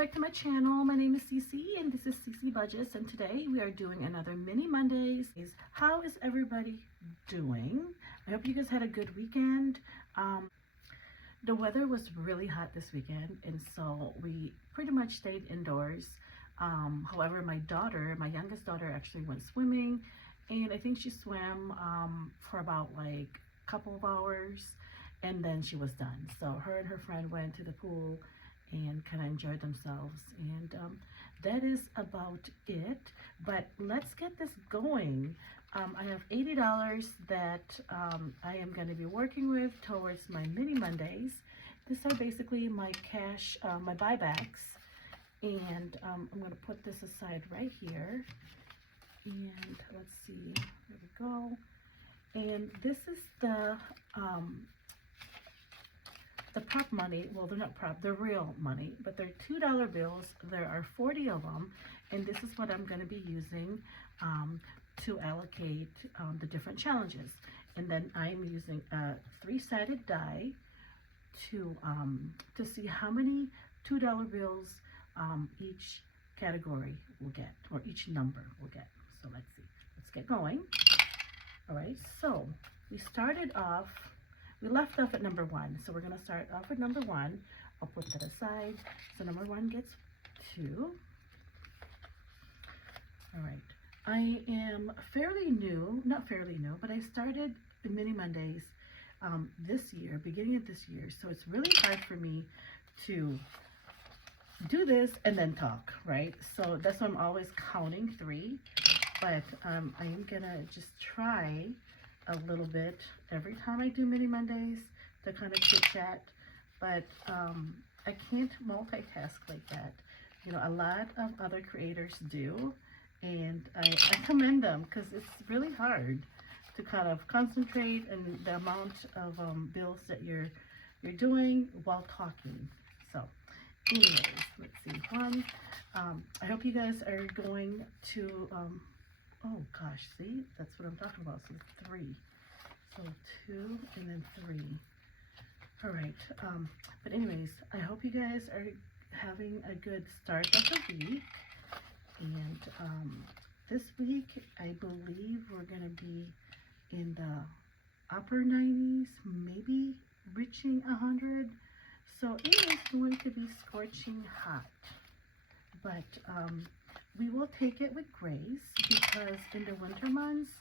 back to my channel. My name is Cece and this is Cece Budgets, and today we are doing another mini Mondays. How is everybody doing? I hope you guys had a good weekend. The weather was really hot this weekend, and so we pretty much stayed indoors. However, my youngest daughter actually went swimming, and I think she swam for about like a couple of hours, and then she was done. So her and her friend went to the pool and kind of enjoyed themselves, and that is about it. But let's get this going. I have $80 that I am going to be working with towards my mini Mondays. These are basically my cash, my buybacks, and I'm going to put this aside right here, and let's see, there we go. And this is the prop money. Well, they're not prop, they're real money, but they're $2 bills. There are 40 of them, and this is what I'm going to be using to allocate the different challenges. And then I'm using a 3-sided die to see how many $2 bills each category will get, or each number will get. So let's see, let's get going. All right, so we left off at number 1, so we're going to start off with number 1. I'll put that aside. So number 1 gets 2. All right, I am fairly new, not fairly new, but I started the mini Mondays this year, beginning of this year, so it's really hard for me to do this and then talk, right? So that's why I'm always counting 3, but I am gonna just try a little bit every time I do mini Mondays to kind of chit chat, but I can't multitask like that. You know, a lot of other creators do, and I commend them, because it's really hard to kind of concentrate and the amount of bills that you're doing while talking. So anyways, let's see, 1. I hope you guys are going to oh gosh, see, that's what I'm talking about. So 3, so 2 and then 3. All right, but anyways, I hope you guys are having a good start of the week. And this week I believe we're gonna be in the upper 90s, maybe reaching 100. So it is going to be scorching hot, but we will take it with grace, because in the winter months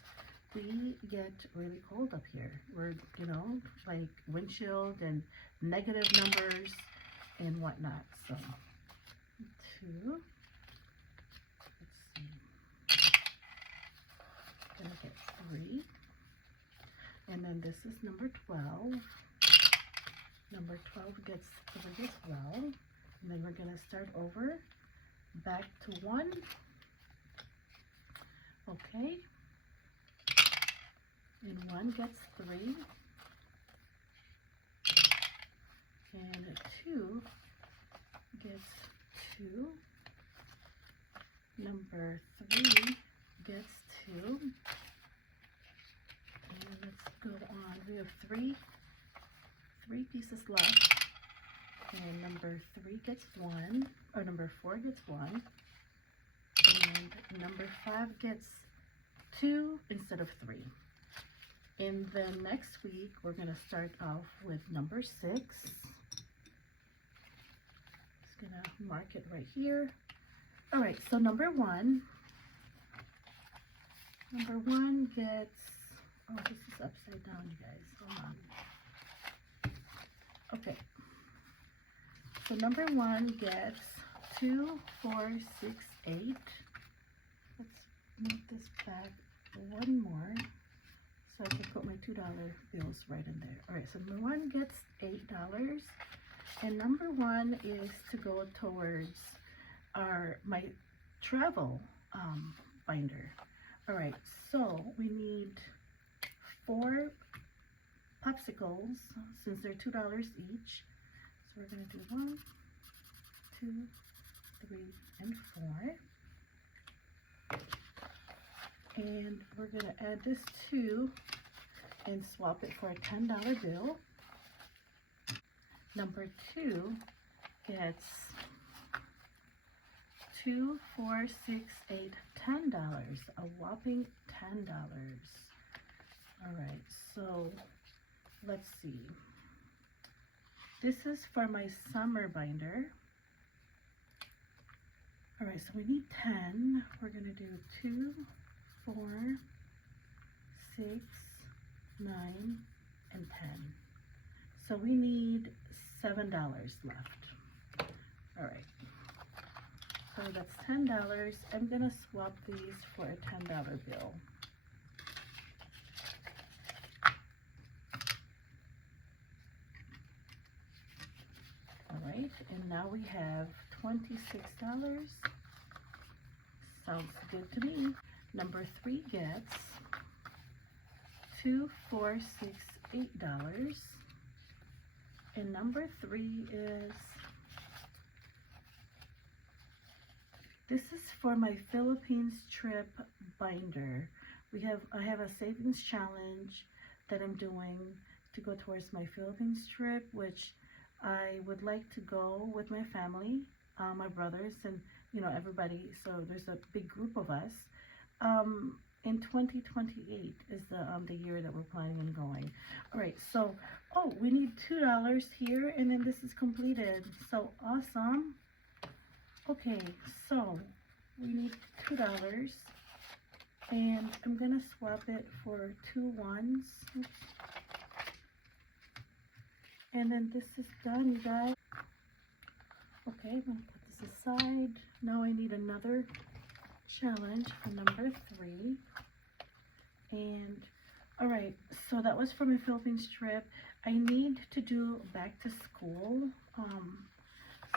we get really cold up here. We're, you know, like wind chilled and negative numbers and whatnot. So 2, let's see, gonna get 3, and then this is number 12. Number 12 gets 3 as well, and then we're gonna start over back to 1. Okay, and 1 gets 3, and 2 gets 2. Number 3 gets 2, and let's go on. We have 3 pieces left, and number 3 gets 1, or number 4 gets 1, and number 5 gets 2 instead of 3. And then next week we're going to start off with number 6. Just going to mark it right here. All right, so number 1 gets, oh, this is upside down, you guys, hold on. Okay, so number 1 gets 2, 4, 6, 8. Let's move this back 1 more so I can put my $2 bills right in there. All right, so number 1 gets $8, and number 1 is to go towards my travel binder. All right, so we need 4 popsicles, since they're $2 each. So we're going to do 1, 2, 3, and 4. And we're going to add this 2 and swap it for a $10 bill. Number 2 gets 2, 4, 6, 8, $10. A whopping $10. All right, so let's see. This is for my summer binder. All right, so we need 10. We're gonna do 2, 4, 6, 9, and 10. So we need $7 left. All right. So that's $10. I'm gonna swap these for a $10 bill. All right, and now we have $26. Sounds good to me. Number 3 gets $2, 4, 6, $8. And number 3 is, this is for my Philippines trip binder. I have a savings challenge that I'm doing to go towards my Philippines trip, which I would like to go with my family, my brothers, and everybody. So there's a big group of us. In 2028 is the year that we're planning on going. All right, so we need $2 here, and then this is completed. So awesome. Okay, so we need $2, and I'm gonna swap it for 2 ones. Oops. And then this is done, you guys. Okay, I'm gonna put this aside. Now I need another challenge for number 3. And all right, so that was for my Philippines trip. I need to do back to school.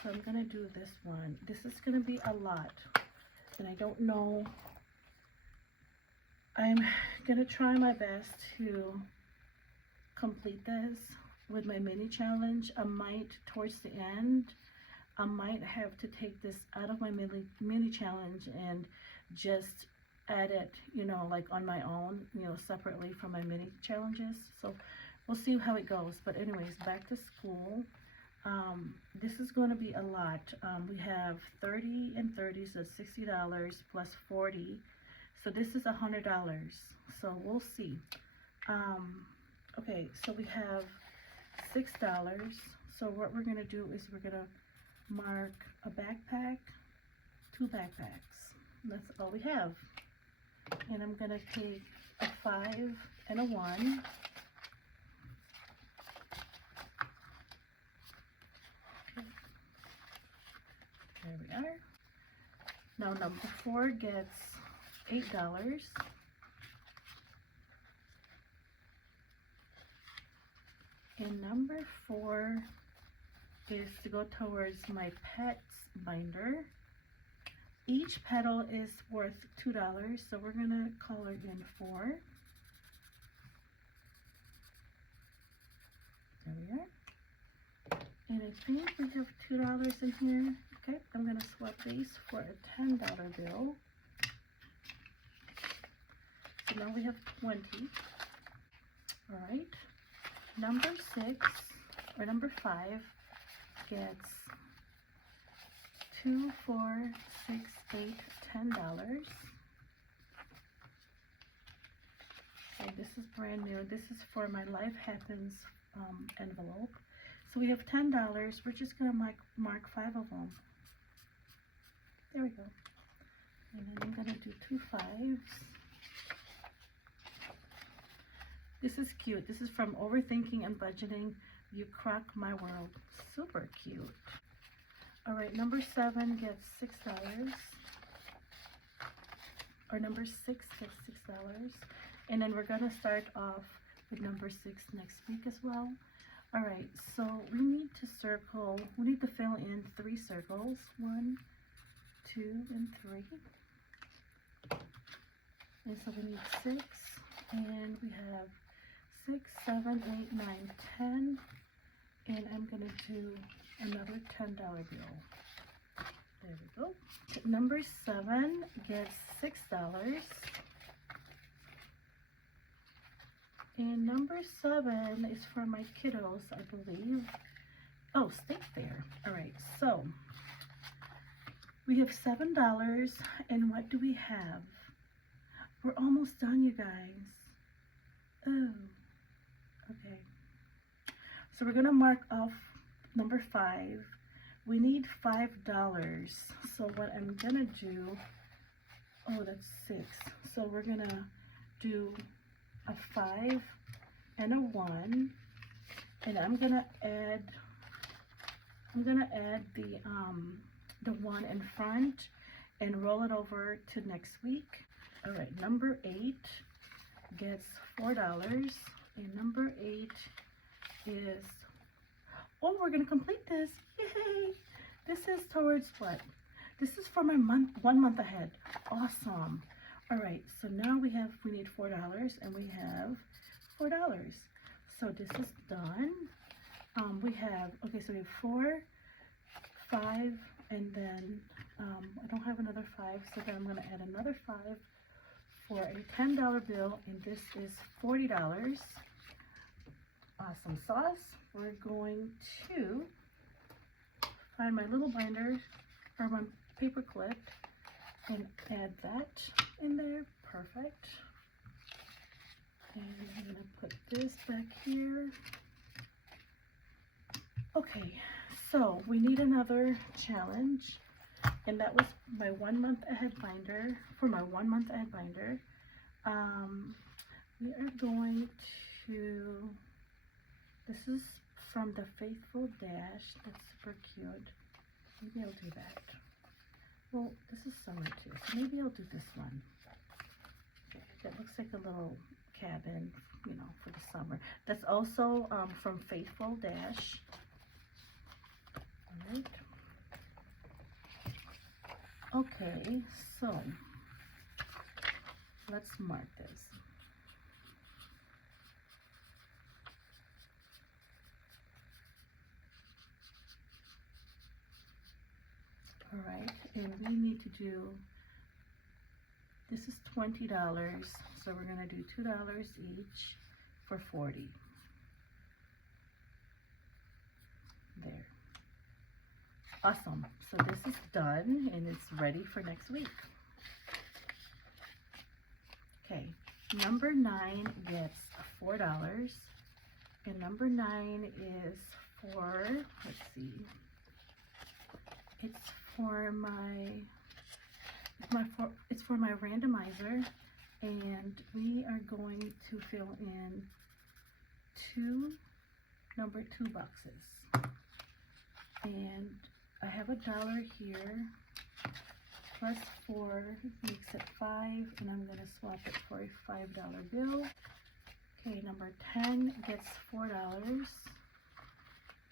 So I'm gonna do this one. This is gonna be a lot, and I don't know. I'm gonna try my best to complete this with my mini challenge. I might, towards the end, I might have to take this out of my mini challenge and just add it, like on my own, separately from my mini challenges. So we'll see how it goes. But anyways, back to school. This is going to be a lot. We have 30 and 30, so $60 plus 40. So this is $100. So we'll see. Okay, so we have $6. So what we're going to do is we're going to mark a backpack, 2 backpacks. That's all we have. And I'm going to take a 5 and a 1. Okay. There we are. Now number 4 gets $8. And number 4 is to go towards my pets binder. Each petal is worth $2, so we're gonna color in 4. There we are. And I think we have $2 in here. Okay, I'm gonna swap these for a $10 bill. So now we have 20. All right. Number 6 or number 5 gets 2, 4, 6, 8, $10. So this is brand new. This is for my Life Happens envelope. So we have $10. We're just gonna mark 5 of them. There we go. And then I'm gonna do 2 5s. This is cute. This is from Overthinking and Budgeting. You Crack My World. Super cute. All right, number 7 gets $6. Or number 6 gets $6. And then we're gonna start off with number 6 next week as well. All right, so we need to fill in 3 circles. 1, 2, and 3. And so we need 6, and we have 6, 7, 8, 9, 10, and I'm gonna do another $10 bill. There we go. Number 7 gets $6, and number 7 is for my kiddos, I believe. Oh, State Fair. All right, so We have $7, and what do we have? We're almost done, you guys. Oh, okay. So we're gonna mark off number 5. We need $5. So what I'm gonna do, oh, that's 6. So we're gonna do a 5 and a 1, and I'm gonna add the 1 in front and roll it over to next week. All right, number 8 gets $4, and number 8 is, oh, we're gonna complete this. Yay! This is towards what? This is for my month, 1 month ahead. Awesome. All right, so now we need $4, and we have $4. So this is done. We have 4, 5, and then I don't have another 5, so then I'm gonna add another 5 for a $10 bill, and this is $40. Awesome sauce. We're going to find my little binder or my paper clip and add that in there. Perfect. And I'm gonna put this back here. Okay, so we need another challenge, and that was my 1 month ahead binder. For my 1 month ahead binder, we are going to, this is from the Faithful Dash. That's super cute. Maybe I'll do that. Well, this is summer too, so maybe I'll do this one. That looks like a little cabin, you know, for the summer. That's also from Faithful Dash. All right. Okay, so let's mark this. All right, and we need to do, this is $20, so we're gonna do $2 each for 40. There. Awesome. So this is done, and it's ready for next week. Okay, number 9 gets $4, and number 9 is for, let's see, it's for my randomizer, and we are going to fill in number 2 boxes. And I have $1 here, plus 4 makes it 5, and I'm going to swap it for a $5 bill. Okay, number 10 gets $4,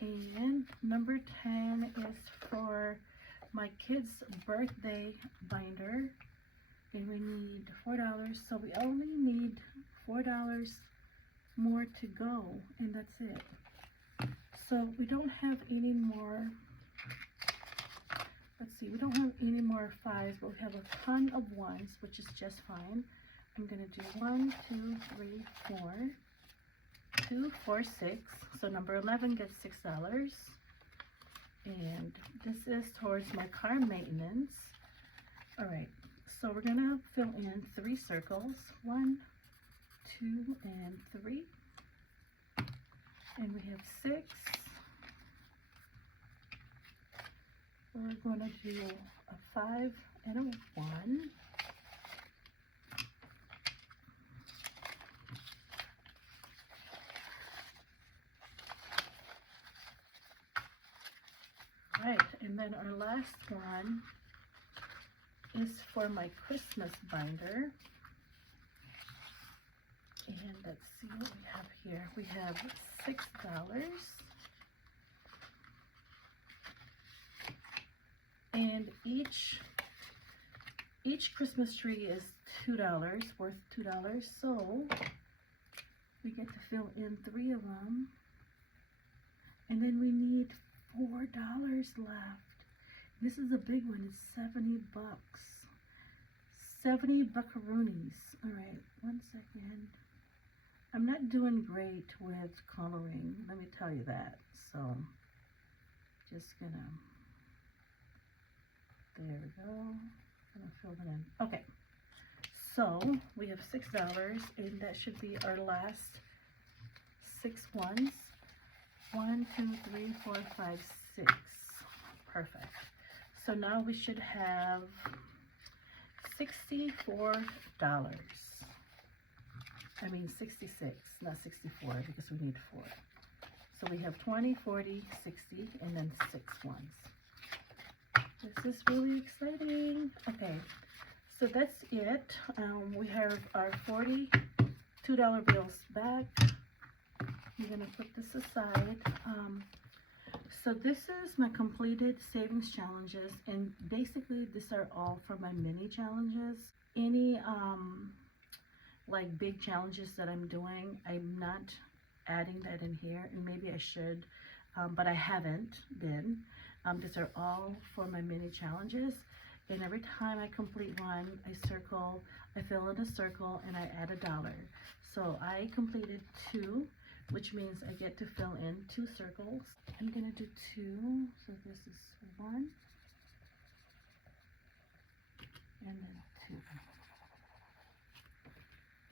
and number 10 is for my kid's birthday binder, and we need $4, so we only need $4 more to go, and that's it. So we don't have any more, let's see, we don't have any more 5s, but we have a ton of 1s, which is just fine. I'm going to do 1, 2, 3, 4, 2, 4, 6. So number 11 gets $6. And this is towards my car maintenance. All right, so we're going to fill in 3 circles. 1, 2, and 3. And we have 6. We're going to do a 5 and a 1. Right, and then our last one is for my Christmas binder. And let's see what we have here. We have $6. And each Christmas tree is $2, worth $2. So we get to fill in 3 of them. And then we need $4 left. This is a big one. It's 70 bucks. 70 buckaroonies. All right, 1 second. I'm not doing great with coloring, let me tell you that. So just gonna There we go. I'm gonna fill them in. Okay. So we have $6, and that should be our last 6 ones. 1, 2, 3, 4, 5, 6. Perfect. So now we should have $64. I mean 66, not 64, because we need 4. So we have 20, 40, 60, and then 6 ones. This is really exciting. Okay, so that's it. We have our $42 bills back. I'm gonna put this aside. So this is my completed savings challenges, and basically these are all for my mini challenges. Any like big challenges that I'm doing, I'm not adding that in here, and maybe I should, but I haven't been. These are all for my mini challenges, and every time I complete one, I circle, I fill in a circle, and I add $1. So I completed 2, which means I get to fill in 2 circles. I'm gonna do 2, so this is 1, and then 2.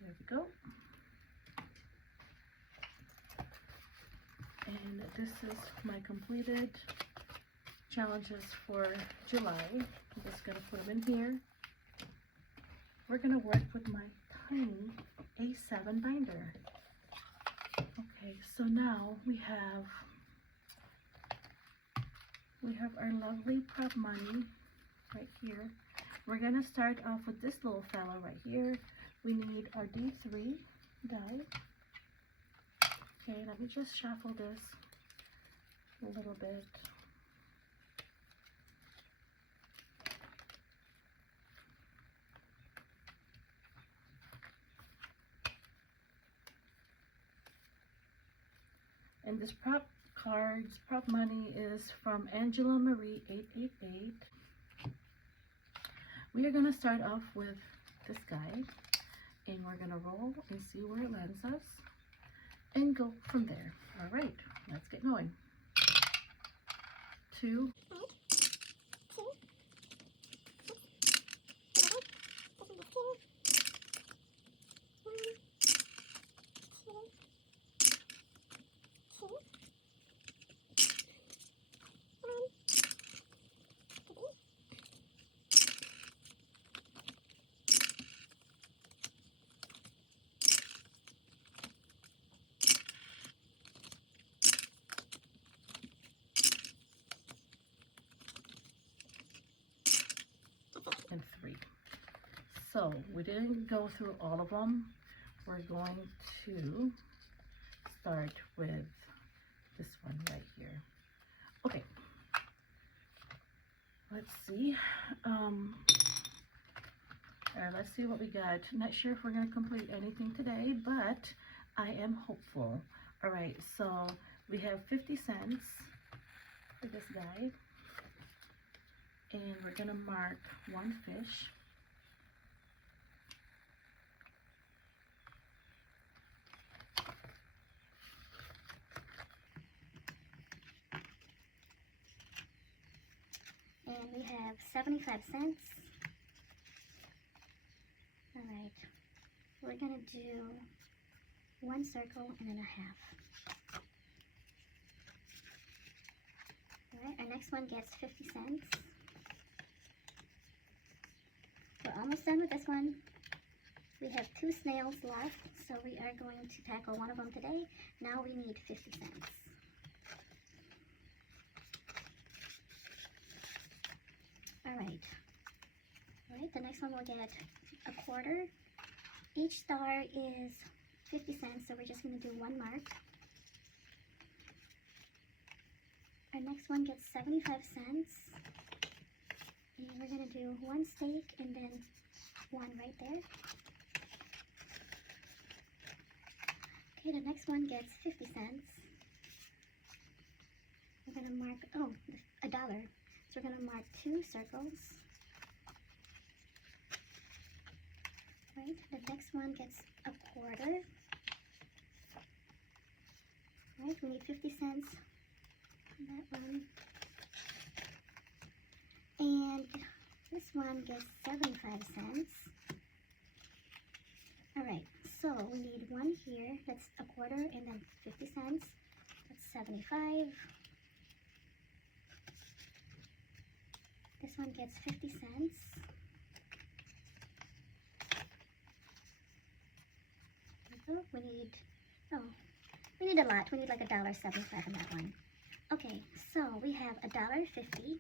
There we go. And this is my completed challenges for July. I'm just gonna put them in here. We're gonna work with my tiny A7 binder. Okay, so now we have our lovely prop money right here. We're gonna start off with this little fellow right here. We need our D3 die. Okay, let me just shuffle this a little bit. And this prop money is from Angela Marie 888. We are gonna start off with this guy, and we're gonna roll and see where it lands us, and go from there. All right, let's get going. 2, and 3. So we didn't go through all of them. We're going to start with this one right here. Okay, let's see. Let's see what we got. Not sure if we're going to complete anything today, but I am hopeful. All right, so we have 50 cents for this guy, and we're going to mark 1 fish. And we have 75 cents. All right, we're gonna do 1 circle and then a half. All right, our next one gets 50 cents. We're almost done with this one. We have 2 snails left, so we are going to tackle one of them today. Now we need 50 cents. All right, the next one will get a quarter. Each star is 50 cents, so we're just going to do 1 mark. Our next one gets 75 cents. And we're going to do 1 stake and then 1 right there. Okay, the next one gets 50 cents. We're going to mark, $1. So we're going to mark 2 circles. Right, the next one gets a quarter. Right, we need 50 cents on that one. And one gets 75 cents. Alright, so we need one here, that's a quarter, and then 50 cents. That's 75. This one gets 50 cents. We need a lot. We need like $1.75 in that one. Okay, so we have $1.50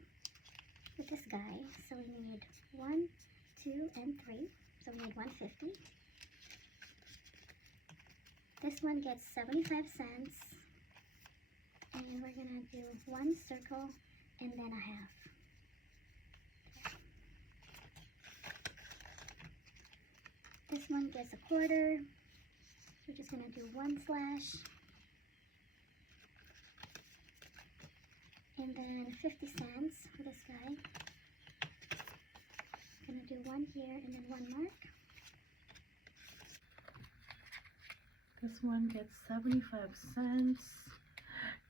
with this guy. So we need 1, 2, and 3. So we need 150. This one gets 75 cents. And we're gonna do one circle and then a half. This one gets a quarter. We're just gonna do one slash. And then 50 cents for this guy. Gonna do one here and then one mark. This one gets 75 cents.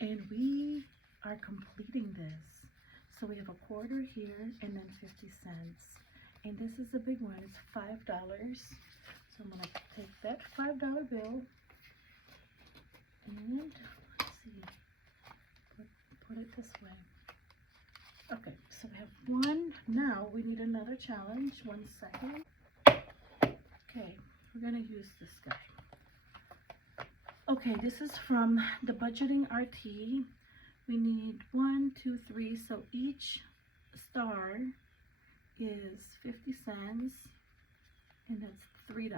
And we are completing this. So we have a quarter here and then 50 cents. And this is a big one, it's $5. So I'm gonna take that $5 bill and let's see, put it this way. Okay, so we have one. Now we need another challenge. 1 second. Okay, we're gonna use this guy. Okay, this is from the Budgeting RT. We need 1, 2, 3. So each star is 50 cents, and that's $3.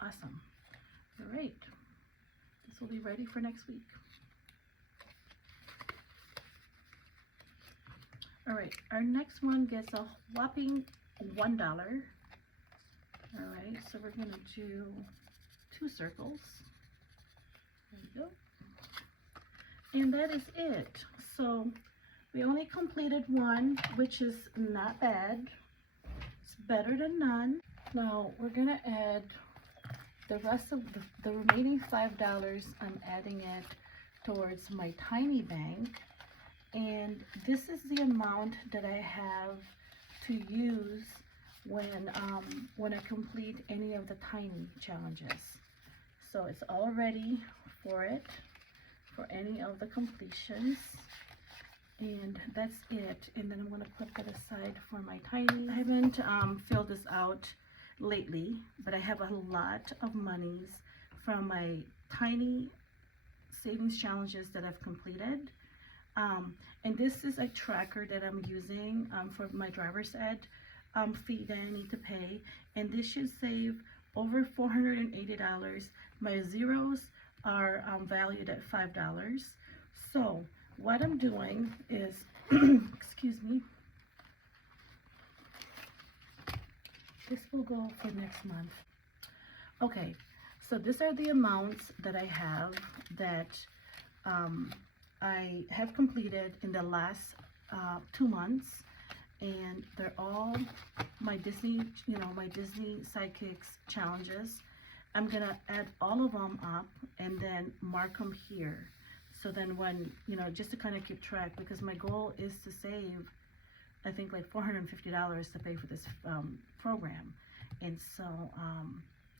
Awesome. All right. This will be ready for next week. All right, our next one gets a whopping $1. All right, so we're gonna do 2 circles. There you go. And that is it. So we only completed one, which is not bad. It's better than none. Now we're gonna add the rest of the remaining $5. I'm adding it towards my tiny bank. And this is the amount that I have to use when I complete any of the tiny challenges. So it's all ready for it, for any of the completions. And that's it. And then I'm going to put that aside for my tiny. I haven't filled this out lately, but I have a lot of monies from my tiny savings challenges that I've completed. And this is a tracker that I'm using for my driver's ed fee that I need to pay. And this should save over $480. My zeros are valued at $5. So what I'm doing is, excuse me, this will go for next month. Okay, so these are the amounts that I have that I have completed in the last 2 months, and they're all my Disney, my Disney Sidekicks challenges. I'm gonna add all of them up and then mark them here. So then when, just to kind of keep track, because my goal is to save, I think like $450 to pay for this program. And so,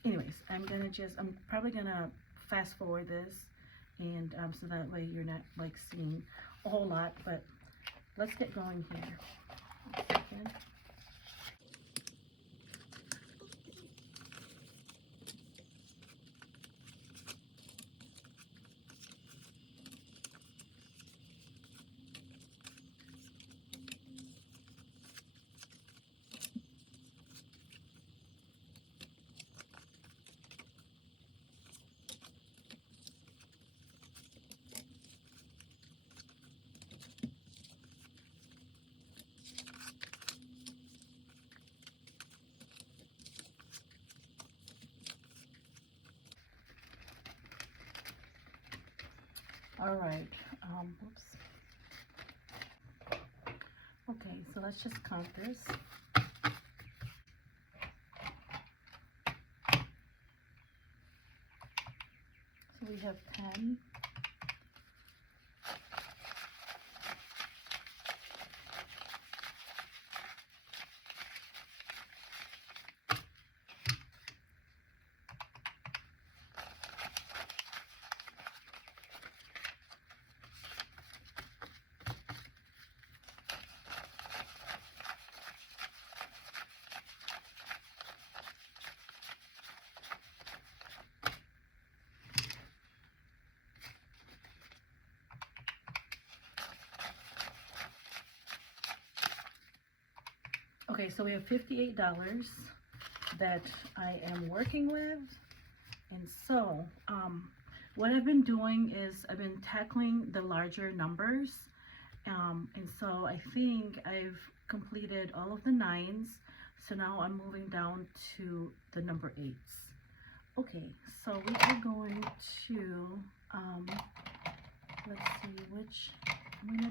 anyways, I'm probably gonna fast forward this, and so that way you're not like seeing a whole lot, but let's get going here. 1 second. All right, oops. Okay, so let's just count this. So we have 10. Okay, so we have $58 that I am working with. And so, what I've been doing is I've been tackling the larger numbers. And so I think I've completed all of the 9s. So now I'm moving down to the number 8s. Okay, so we are going to, let's see which, I'm gonna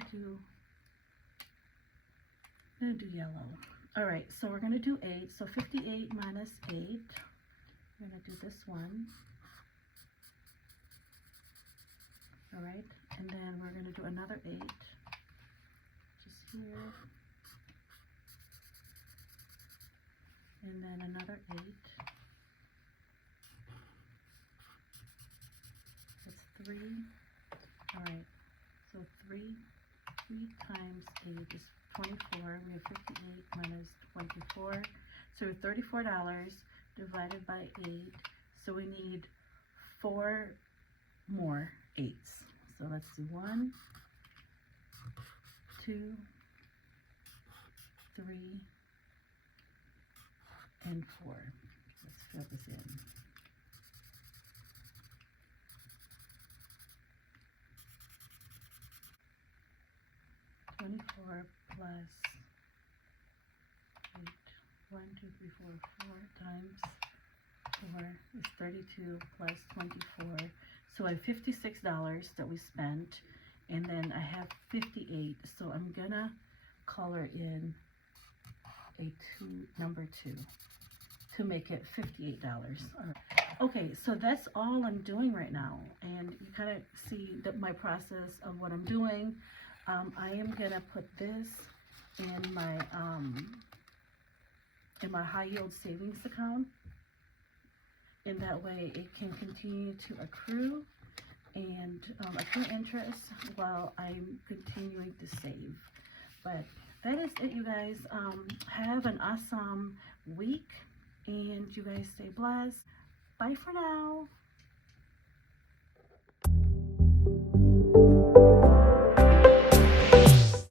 do yellow. All right, so we're gonna do 8. So 58 minus 8. We're gonna do this one. All right, and then we're gonna do another 8, just here. And then another 8. That's 3. All right, so 3 times 8 is 24. We have 58 minus 24. So $34 divided by 8. So we need 4 more 8s. So let's do 1, 2, 3, and 4. Let's fill this in. $24 plus 8. 1, 2, 3, 4, 4 times 4 is 32 plus 24. So I have $56 that we spent, and then I have 58. So I'm gonna color in a number 2 to make it $58. All right. Okay, so that's all I'm doing right now, and you kind of see my process of what I'm doing. I am gonna put this in my high yield savings account, and that way it can continue to accrue and accrue interest while I'm continuing to save. But that is it, you guys. Have an awesome week, and you guys stay blessed. Bye for now.